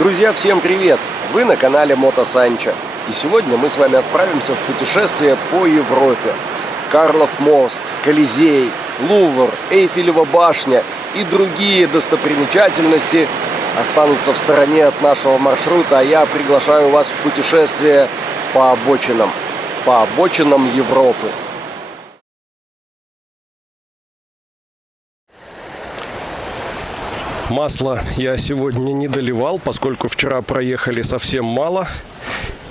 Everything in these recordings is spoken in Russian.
Друзья, всем привет! Вы на канале Мото Санчо. И сегодня мы с вами отправимся в путешествие по Европе. Карлов мост, Колизей, Лувр, Эйфелева башня и другие достопримечательности останутся в стороне от нашего маршрута, а я приглашаю вас в путешествие по обочинам Европы. Масло я сегодня не доливал, поскольку вчера проехали совсем мало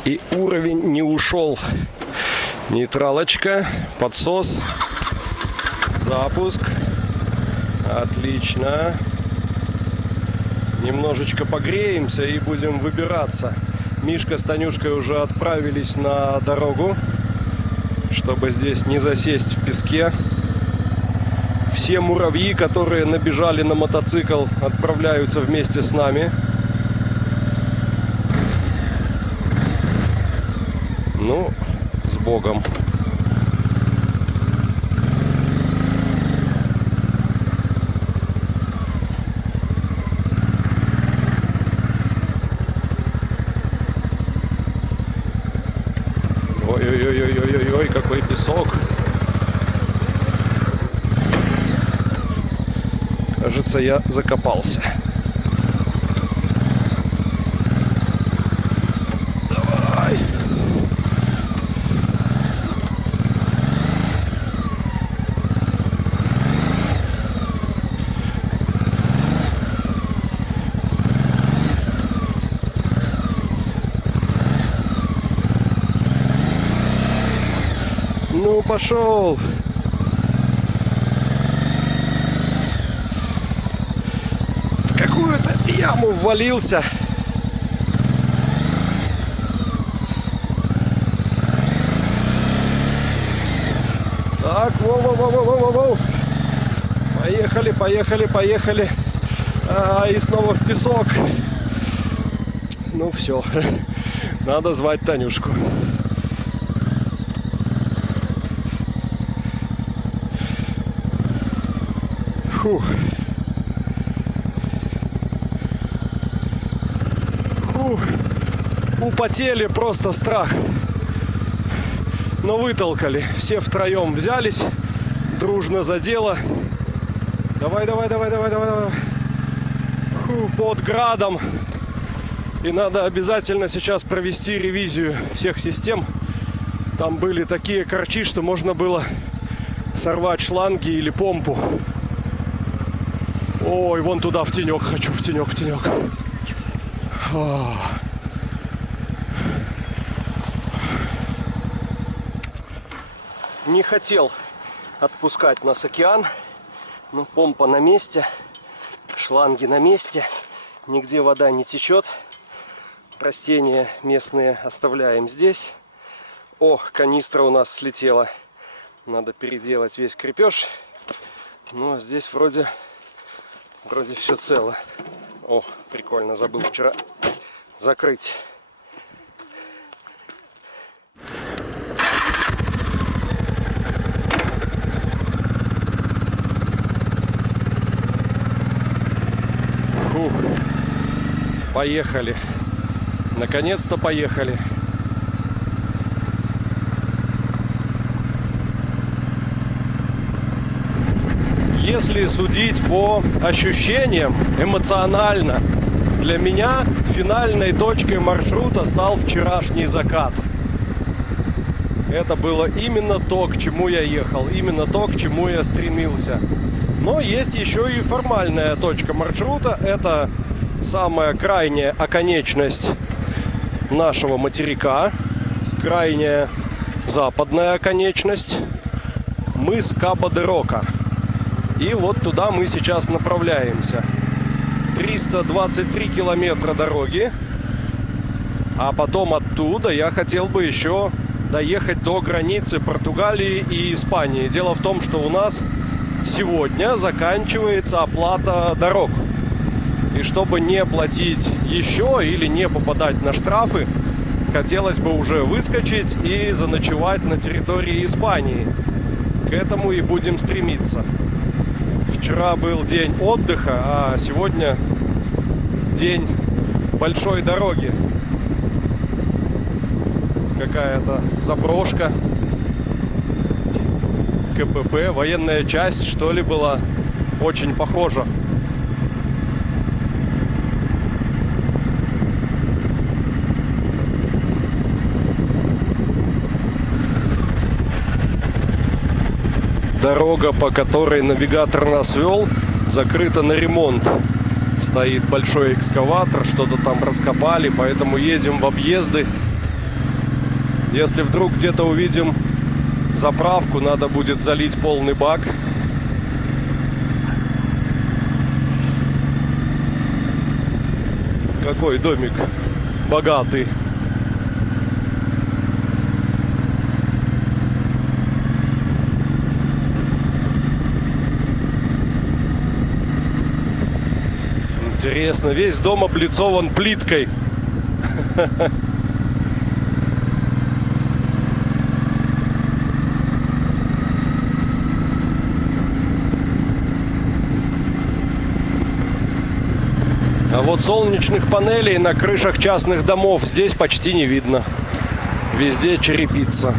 и уровень не ушел. Нейтралочка, подсос, запуск. Отлично. Немножечко погреемся и будем выбираться. Мишка с Танюшкой уже отправились на дорогу, чтобы здесь не засесть в песке. Все муравьи, которые набежали на мотоцикл, отправляются вместе с нами. Ну, с Богом. Ой-ой-ой-ой-ой-ой, какой песок. Кажется, я закопался. Давай. Ну, пошел. Яму ввалился. Так, воу. Поехали. И снова в песок. Ну все, надо звать Танюшку. Фух. Употели, просто страх. Но вытолкали. Все втроем взялись. Дружно за дело. Давай. Фу, под градом. И надо обязательно сейчас провести ревизию всех систем. Там были такие корчи, что можно было сорвать шланги или помпу. Ой, вон туда в тенек хочу, в тенек. Не хотел отпускать нас океан, но помпа на месте, шланги на месте, нигде вода не течет. Растения местные оставляем здесь. О, канистра у нас слетела. Надо переделать весь крепеж. Но здесь вроде все цело. О, прикольно, забыл вчера закрыть. Фух. Поехали. Наконец-то поехали. Если судить по ощущениям, эмоционально, для меня финальной точкой маршрута стал вчерашний закат. Это было именно то, к чему я ехал, именно то, к чему я стремился. Но есть еще и формальная точка маршрута. Это самая крайняя оконечность нашего материка, крайняя западная оконечность, мыс Кабо-де-Рока. И вот туда мы сейчас направляемся. 323 километра дороги. А потом оттуда я хотел бы еще доехать до границы Португалии и Испании. Дело в том, что у нас сегодня заканчивается оплата дорог. И чтобы не платить еще или не попадать на штрафы, хотелось бы уже выскочить и заночевать на территории Испании. К этому и будем стремиться. Вчера был день отдыха, а сегодня день большой дороги. Какая-то заброшка. КПП, военная часть, что ли, была. Очень похожа. Дорога, по которой навигатор нас вел, закрыта на ремонт. Стоит большой экскаватор, что-то там раскопали, поэтому едем в объезды. Если вдруг где-то увидим заправку, надо будет залить полный бак. Какой домик богатый. Интересно, весь дом облицован плиткой. А вот солнечных панелей на крышах частных домов здесь почти не видно. Везде черепица.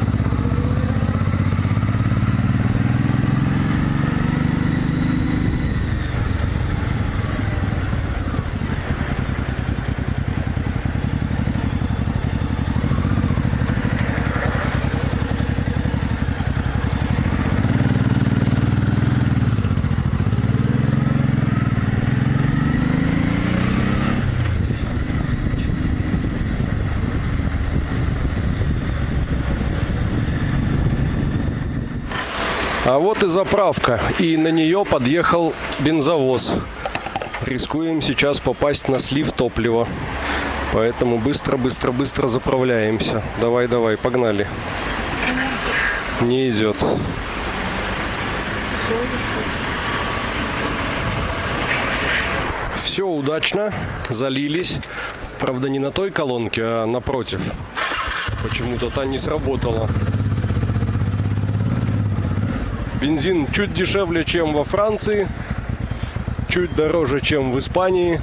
А вот и заправка, и на нее подъехал бензовоз. Рискуем сейчас попасть на слив топлива, поэтому быстро заправляемся. Давай, погнали. Не идет. Все удачно, залились. Правда, не на той колонке, а напротив. Почему-то та не сработала. Бензин чуть дешевле, чем во Франции, чуть дороже, чем в Испании.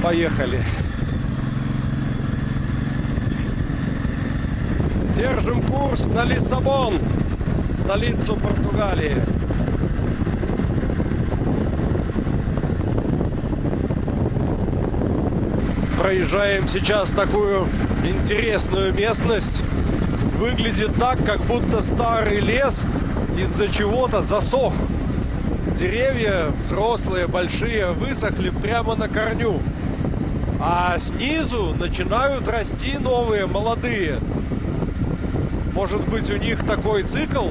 Поехали. Держим курс на Лиссабон, столицу Португалии. Проезжаем сейчас такую интересную местность. Выглядит так, как будто старый лес из-за чего-то засох. Деревья взрослые, большие, высохли прямо на корню. А снизу начинают расти новые, молодые. Может быть, у них такой цикл?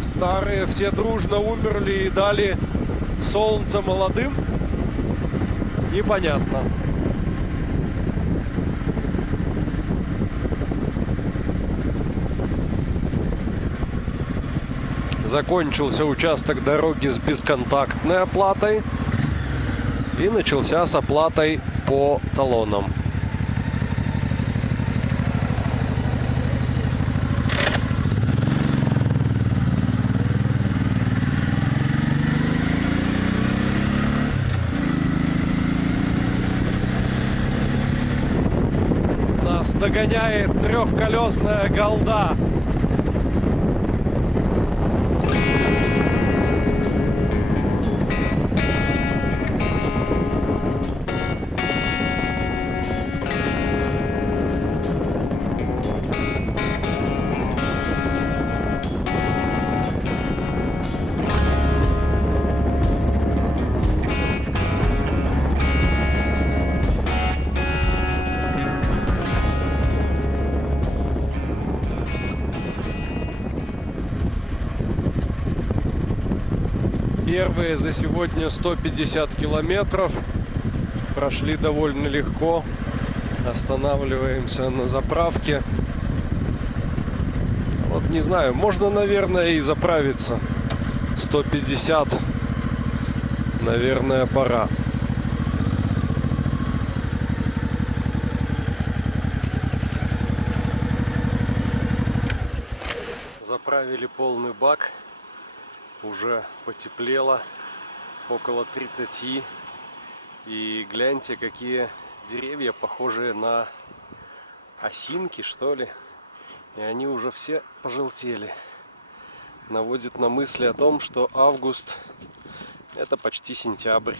Старые все дружно умерли и дали солнце молодым? Непонятно. Закончился участок дороги с бесконтактной оплатой и начался с оплатой по талонам. Нас догоняет трехколесная голда. Первые за сегодня 150 километров прошли довольно легко. Останавливаемся на заправке. Вот не знаю, можно, наверное, и заправиться. 150, наверное, пора. Заправили полный бак. уже потеплело, около 30. И гляньте, какие деревья, похожие на осинки, что ли. И они уже все пожелтели. Наводит на мысли о том, что август — это почти сентябрь.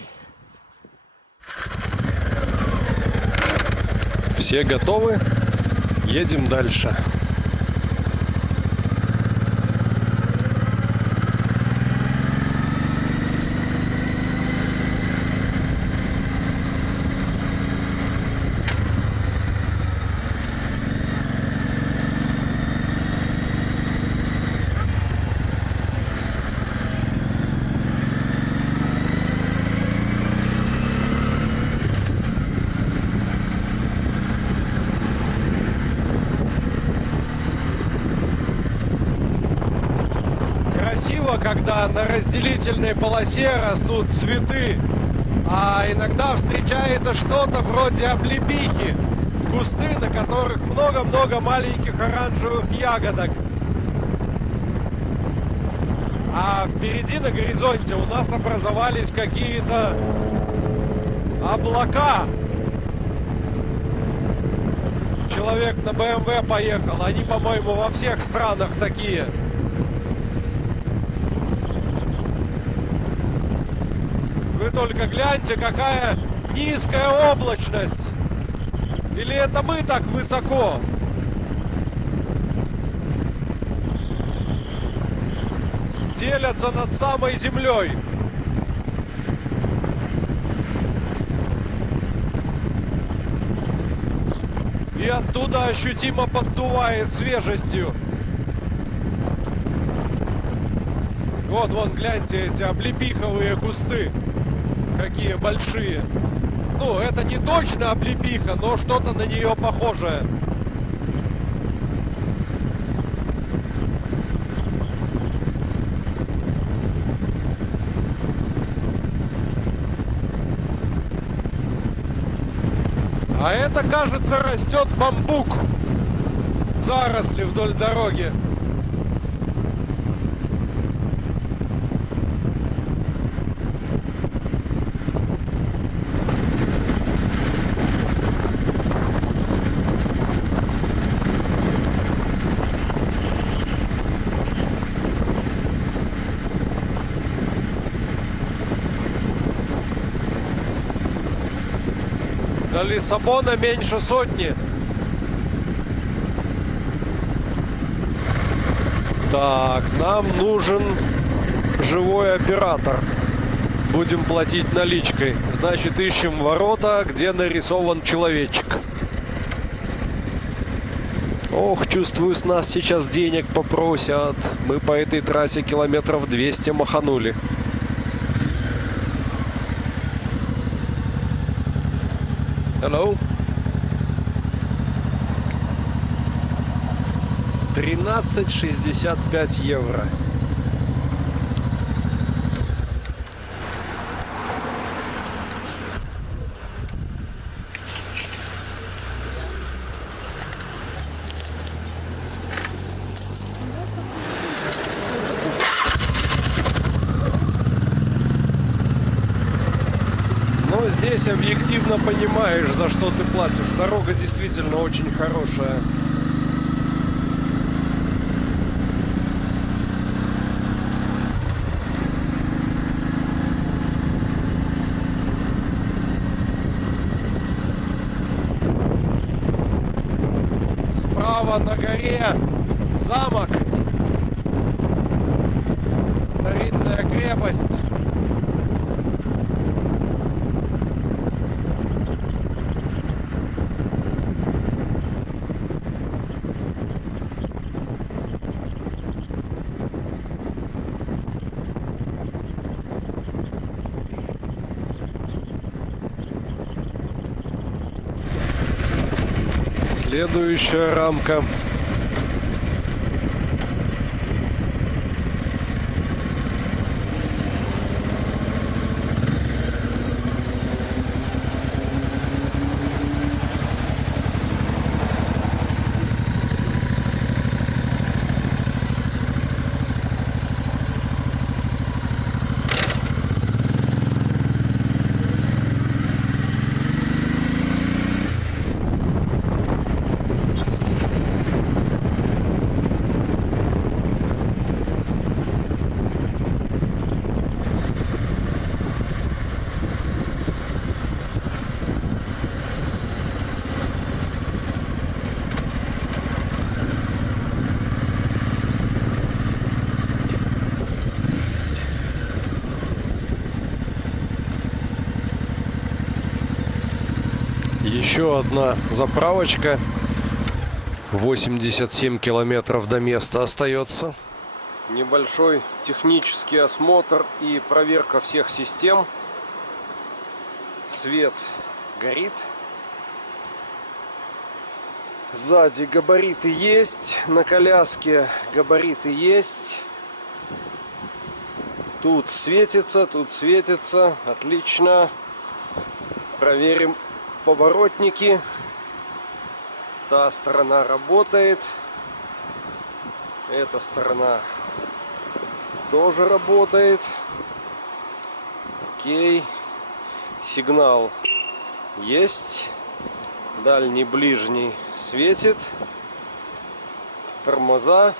Все готовы? Едем дальше. Красиво, когда на разделительной полосе растут цветы, а иногда встречается что-то вроде облепихи, кусты, на которых много-много маленьких оранжевых ягодок. А впереди на горизонте у нас образовались какие-то облака. Человек на БМВ поехал, они, по-моему, во всех странах такие. Вы только гляньте, какая низкая облачность. Или это мы так высоко? Стелятся над самой землей. И оттуда ощутимо поддувает свежестью. Вот, вон, гляньте, эти облепиховые кусты. Какие большие. Ну, это не точно облепиха, но что-то на нее похожее. А это, кажется, растет бамбук. Заросли вдоль дороги. До Лиссабона меньше сотни. Так, нам нужен живой оператор. Будем платить наличкой. Значит, ищем ворота, где нарисован человечек. Ох, чувствую, с нас сейчас денег попросят. Мы по этой трассе километров 200 маханули. Hello. 13,65 евро. Но здесь объективно понимаешь, за что ты платишь. Дорога действительно очень хорошая. Справа на горе замок. Старинная крепость. Следующая рамка. Еще одна заправочка. 87 километров до места остается. Небольшой технический осмотр и проверка всех систем. Свет горит. Сзади габариты есть. На коляске габариты есть. Тут светится, тут светится. Отлично. Проверим поворотники. Та сторона работает. Эта сторона тоже работает. Окей. Сигнал есть. Дальний, ближний светит. Тормоза.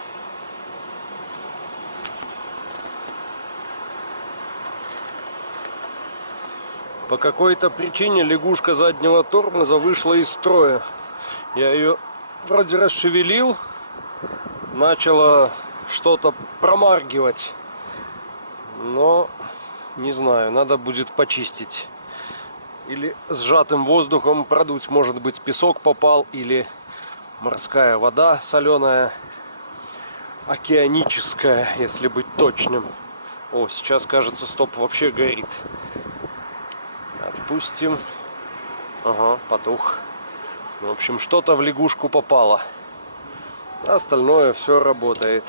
По какой-то причине лягушка заднего тормоза вышла из строя. Я ее вроде расшевелил. Начала что-то промаргивать. Но не знаю, надо будет почистить. Или сжатым воздухом продуть. Может быть, песок попал, или морская вода соленая, океаническая, если быть точным. О, сейчас, кажется, стоп вообще горит. Отпустим. Ага, потух. В общем, что-то в лягушку попало. Остальное все работает.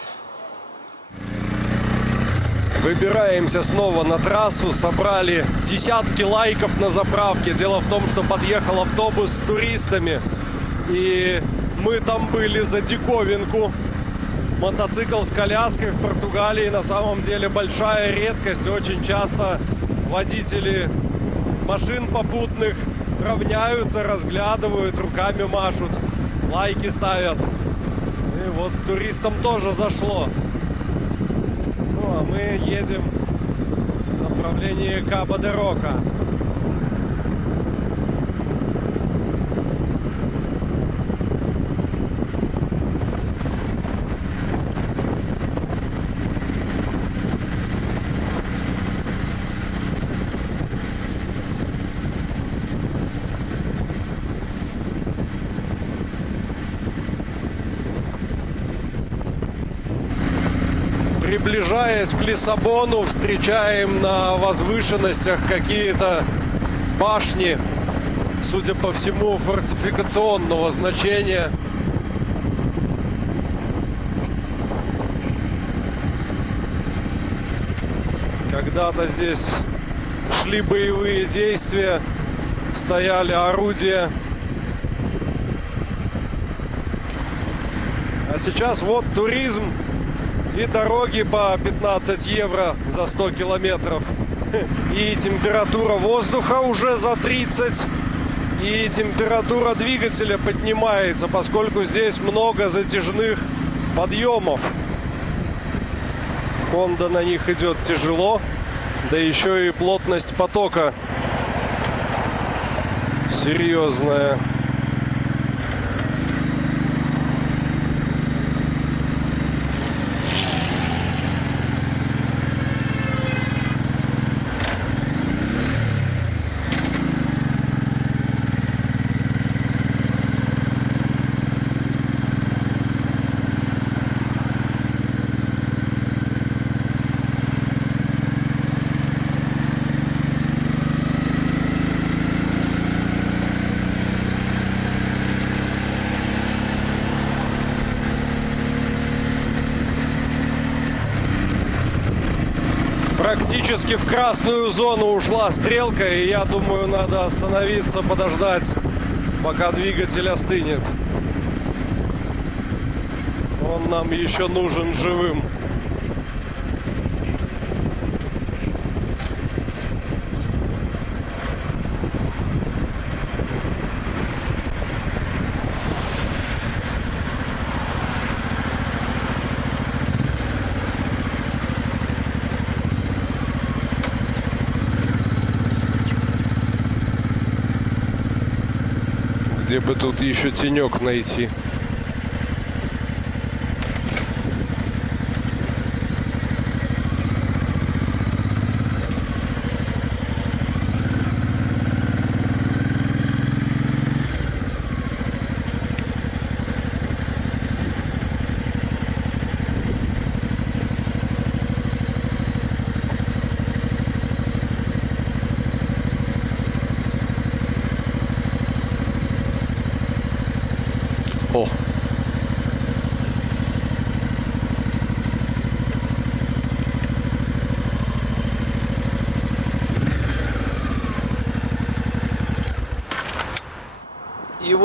Выбираемся снова на трассу. Собрали десятки лайков на заправке. Дело в том, что подъехал автобус с туристами. И мы там были за диковинку. Мотоцикл с коляской в Португалии на самом деле большая редкость. Очень часто водители машин попутных равняются, разглядывают, руками машут, лайки ставят. И вот туристам тоже зашло. Ну, а мы едем в направлении Кабо-де-Рока. Приближаясь к Лиссабону, встречаем на возвышенностях какие-то башни, судя по всему, фортификационного значения. Когда-то здесь шли боевые действия, стояли орудия. А сейчас вот туризм. И дороги по 15 евро за 100 километров. И температура воздуха уже за 30. И температура двигателя поднимается, поскольку здесь много затяжных подъемов. Honda на них идет тяжело. Да еще и плотность потока серьезная. Практически в красную зону ушла стрелка, и я думаю, надо остановиться, подождать, пока двигатель остынет. Он нам еще нужен живым. Где бы тут еще тенек найти?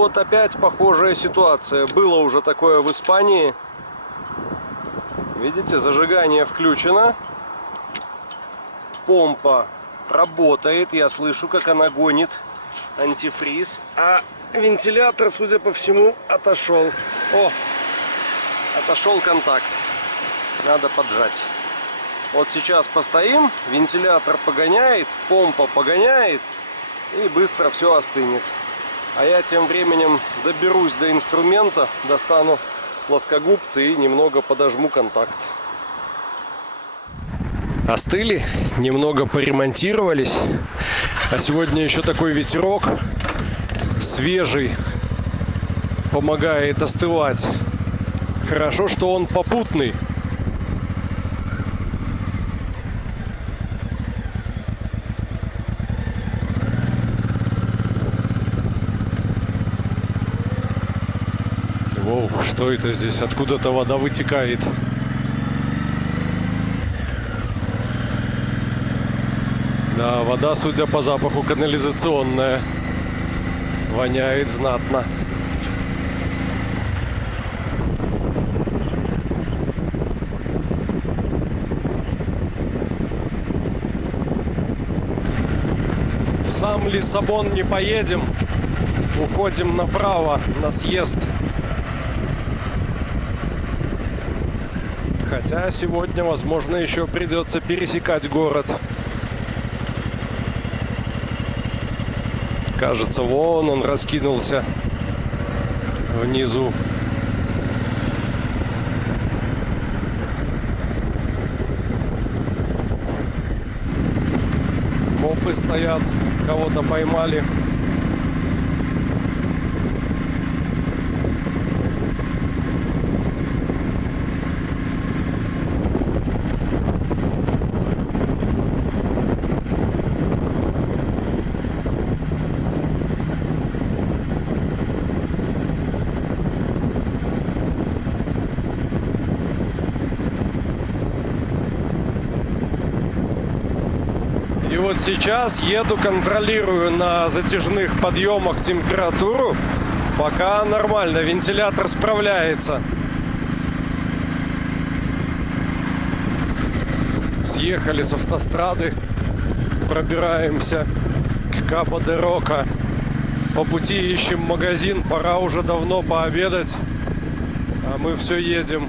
вот опять похожая ситуация. Было уже такое в Испании. Видите, зажигание включено. Помпа работает. Я слышу, как она гонит антифриз. А вентилятор, судя по всему, отошел. О, отошел контакт. Надо поджать. Вот сейчас постоим, вентилятор погоняет, помпа погоняет, и быстро все остынет. А я тем временем доберусь до инструмента, достану плоскогубцы и немного подожму контакт. Остыли, немного поремонтировались. А сегодня еще такой ветерок свежий помогает остывать. Хорошо, что он попутный. Воу, что это здесь? Откуда-то вода вытекает. Да, вода, судя по запаху, канализационная. Воняет знатно. В сам Лиссабон не поедем. Уходим направо, на съезд. Хотя сегодня, возможно, еще придется пересекать город. Кажется, вон он раскинулся внизу. Копы стоят, кого-то поймали. И вот сейчас еду, контролирую на затяжных подъемах температуру. Пока нормально, вентилятор справляется. Съехали с автострады, пробираемся к Капо-де-Рока. По пути ищем магазин, пора уже давно пообедать, а мы все едем.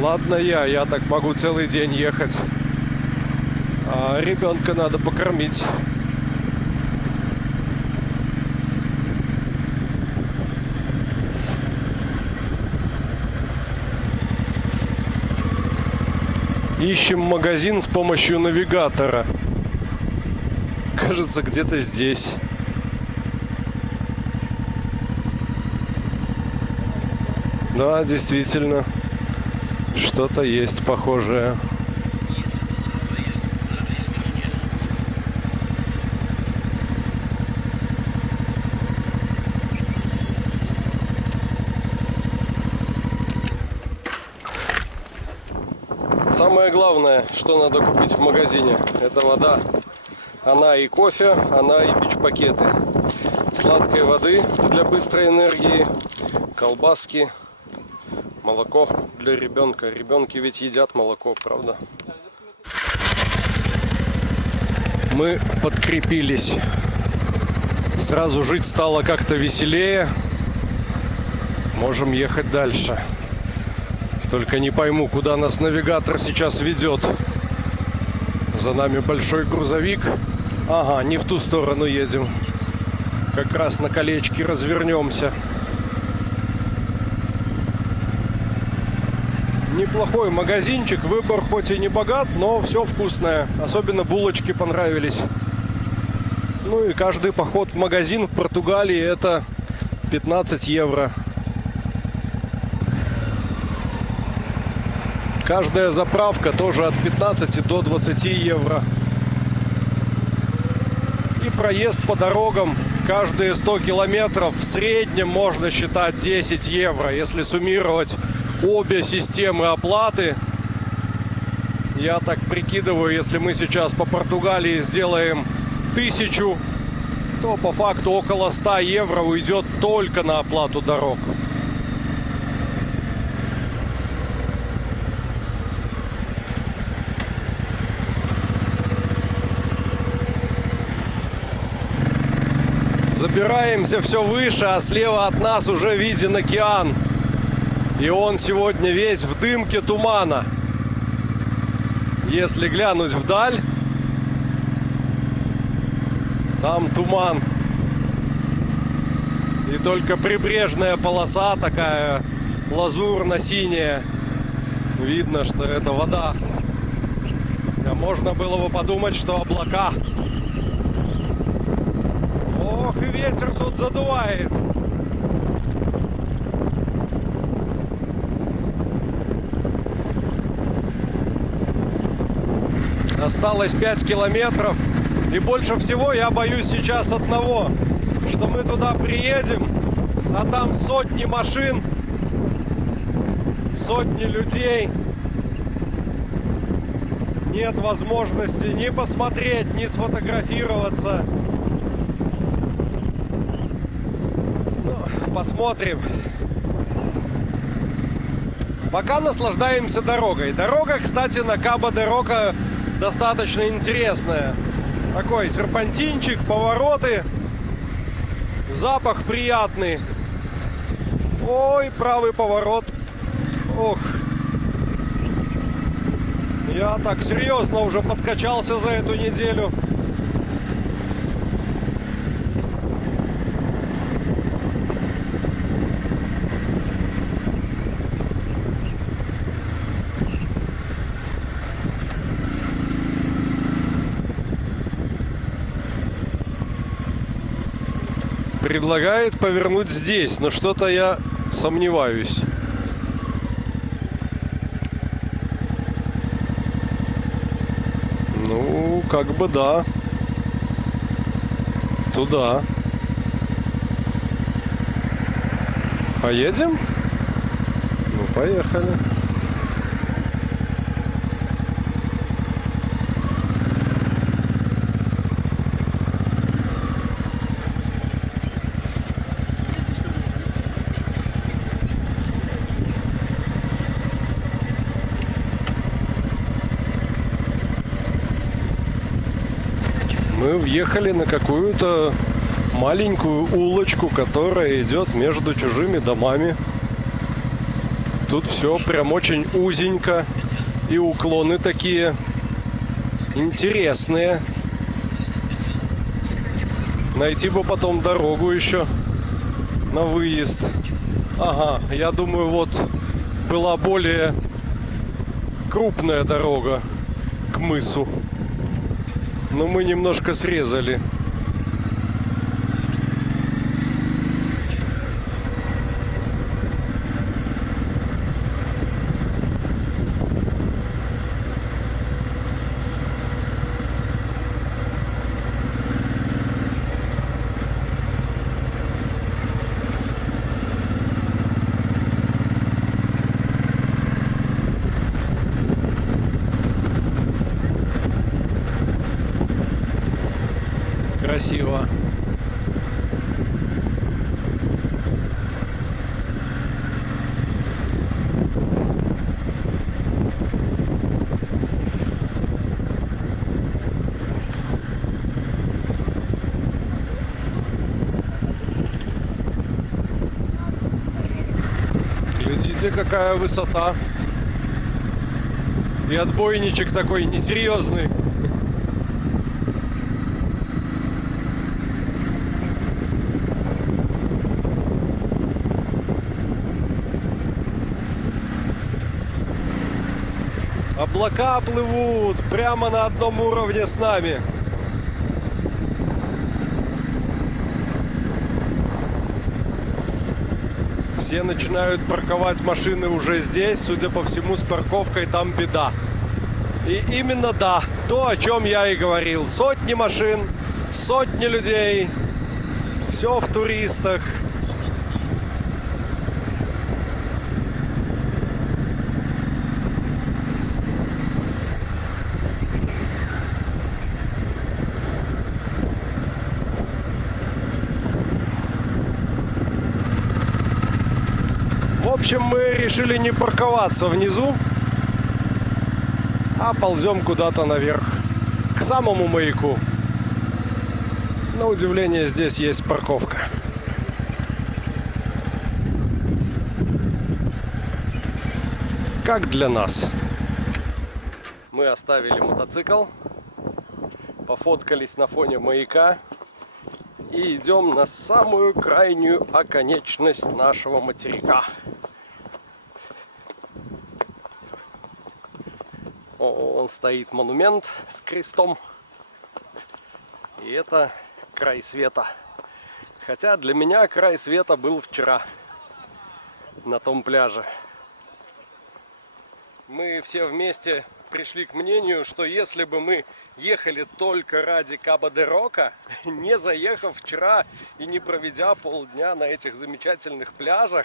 Ладно я так могу целый день ехать. А ребенка надо покормить. Ищем магазин с помощью навигатора. Кажется, где-то здесь. Да, действительно. Что-то есть похожее. Самое главное, что надо купить в магазине, это вода. Она и кофе, она и бич-пакеты. Сладкой воды для быстрой энергии, колбаски, молоко для ребенка. Ребенки ведь едят молоко, правда? Мы подкрепились. Сразу жить стало как-то веселее. Можем ехать дальше. Только не пойму, куда нас навигатор сейчас ведет. За нами большой грузовик. Ага, не в ту сторону едем. Как раз на колечке развернемся. Неплохой магазинчик, выбор хоть и не богат, но все вкусное. Особенно булочки понравились. Ну и каждый поход в магазин в Португалии это 15 евро. Каждая заправка тоже от 15 до 20 евро. И проезд по дорогам каждые 100 километров в среднем можно считать 10 евро. Если суммировать обе системы оплаты, я так прикидываю, если мы сейчас по Португалии сделаем 1000 то по факту около 100 евро уйдет только на оплату дорог. Забираемся все выше, а слева от нас уже виден океан. И он сегодня весь в дымке тумана. Если глянуть вдаль, там туман. И только прибрежная полоса такая лазурно-синяя. Видно, что это вода. А можно было бы подумать, что облака. Ох, и ветер тут задувает. Осталось 5 километров. И больше всего я боюсь сейчас одного, что мы туда приедем, а там сотни машин, сотни людей. Нет возможности ни посмотреть, ни сфотографироваться. Ну, посмотрим. Пока наслаждаемся дорогой. Дорога, кстати, на Кабо-де-Рока достаточно интересная. Такой серпантинчик, повороты. Запах приятный. Ой, правый поворот. Ох. Я так серьезно уже подкачался за эту неделю. Предлагает повернуть здесь, но что-то я сомневаюсь. Ну, как бы да. Туда. Поедем? Ну, поехали. Мы въехали на какую-то маленькую улочку, которая идет между чужими домами. Тут все прям очень узенько. И уклоны такие интересные. Найти бы потом дорогу еще на выезд. Ага, я думаю, вот была более крупная дорога к мысу. Но мы немножко срезали. Красиво. Глядите, какая высота. И отбойничек такой несерьезный. Облака плывут прямо на одном уровне с нами. Все начинают парковать машины уже здесь. Судя по всему, с парковкой там беда. И именно да, то, о чем я и говорил. Сотни машин, сотни людей. Все в туристах. общем, мы решили не парковаться внизу, а ползем куда-то наверх, к самому маяку. На удивление, здесь есть парковка. Как для нас. Мы оставили мотоцикл, пофоткались на фоне маяка и идем на самую крайнюю оконечность нашего материка. Он стоит монумент с крестом. И это край света. Хотя для меня край света был вчера на том пляже. Мы все вместе пришли к мнению, что если бы мы ехали только ради Каба-де-Рока, не заехав вчера и не проведя полдня на этих замечательных пляжах,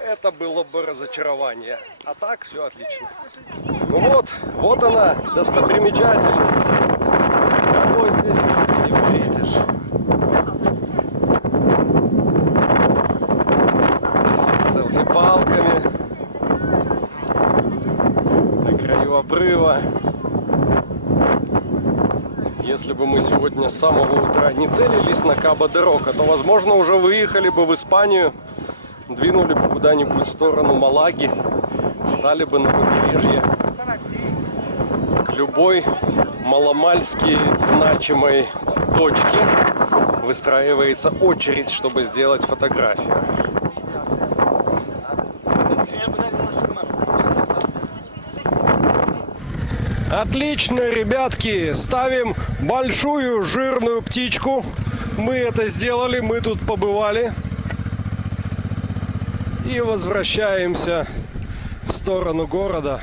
это было бы разочарование. А так все отлично. Ну вот она, достопримечательность. Кого здесь только не встретишь. Все с селфи-палками. На краю обрыва. Если бы мы сегодня с самого утра не целились на Каба-де-Рока, то, возможно, уже выехали бы в Испанию, двинули бы куда-нибудь в сторону Малаги, стали бы на побережье. К любой маломальски значимой точке выстраивается очередь, чтобы сделать фотографию. Отлично, ребятки, ставим большую жирную птичку. Мы это сделали, мы тут побывали. И возвращаемся в сторону города.